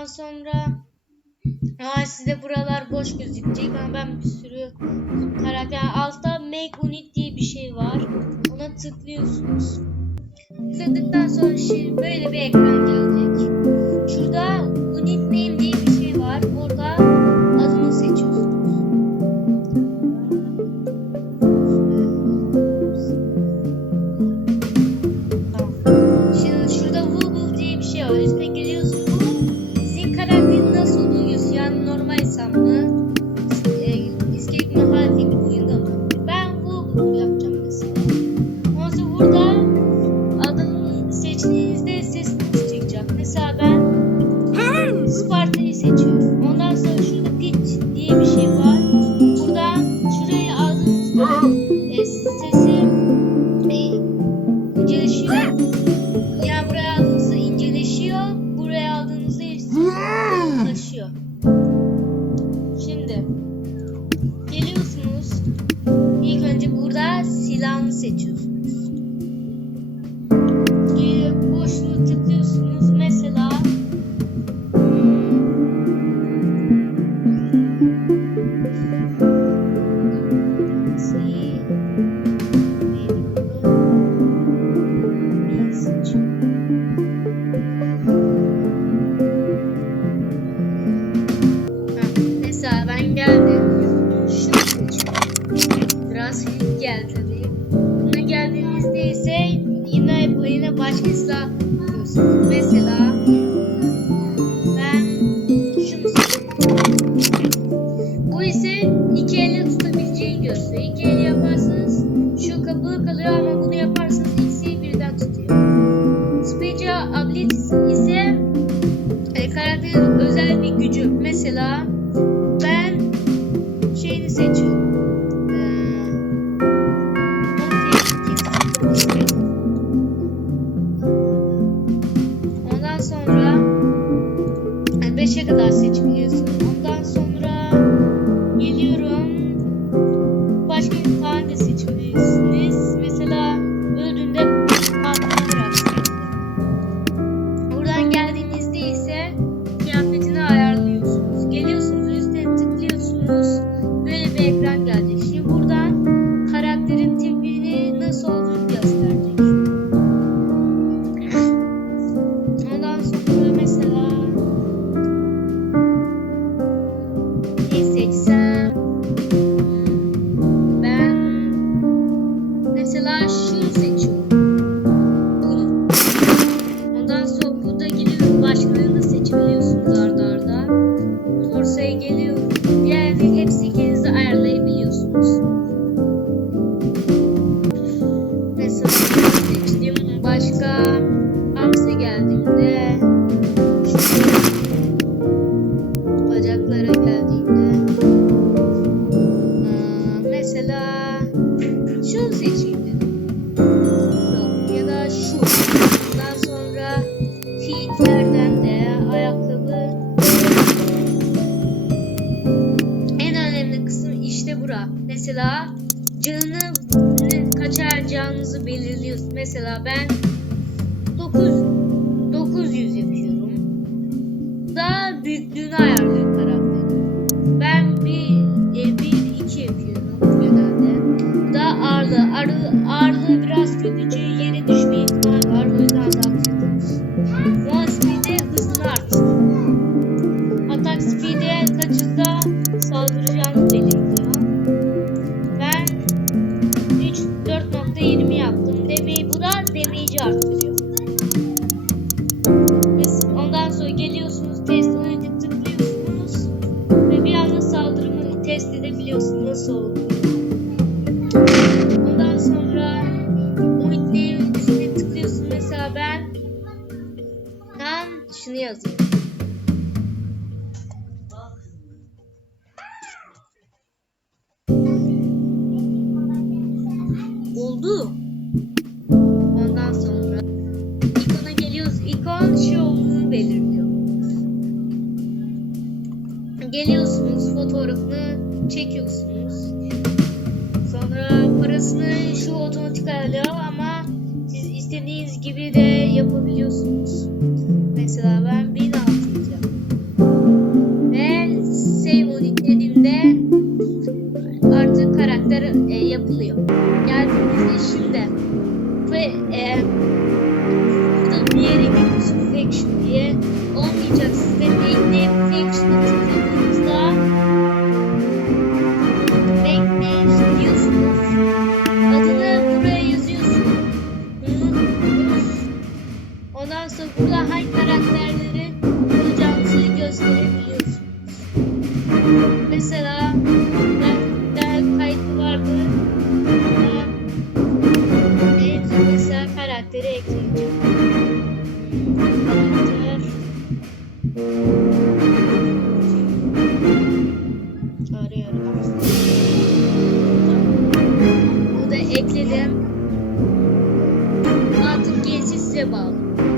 Ondan sonra Aa, size buralar boş gözükecek ama ben bir sürü karakter altta make unit diye bir şey var. Ona tıklıyorsunuz. Tıkladıktan sonra şey, böyle bir ekran gelecek. seçiyorsunuz. Gelip boşluğu tıklıyorsunuz. Mesela Mesela ben geldim. Şunu seçiyorum. Biraz geldi. Günümüzde ise yine yine başka silahımız. Mesela alacağınızı belirliyoruz. Mesela ben yardım ediyor. Ve ondan sonra geliyorsunuz test önce tıklıyorsunuz ve bir anda saldırımı test edebiliyorsunuz nasıl olduğunu. Ondan sonra o itneğin üstüne tıklıyorsun mesela ben ben şunu yazayım. çekiyorsunuz. Sonra parasını şu otomatik ayarlıyor ama siz istediğiniz gibi de yapabiliyorsunuz. Mesela ben 太吧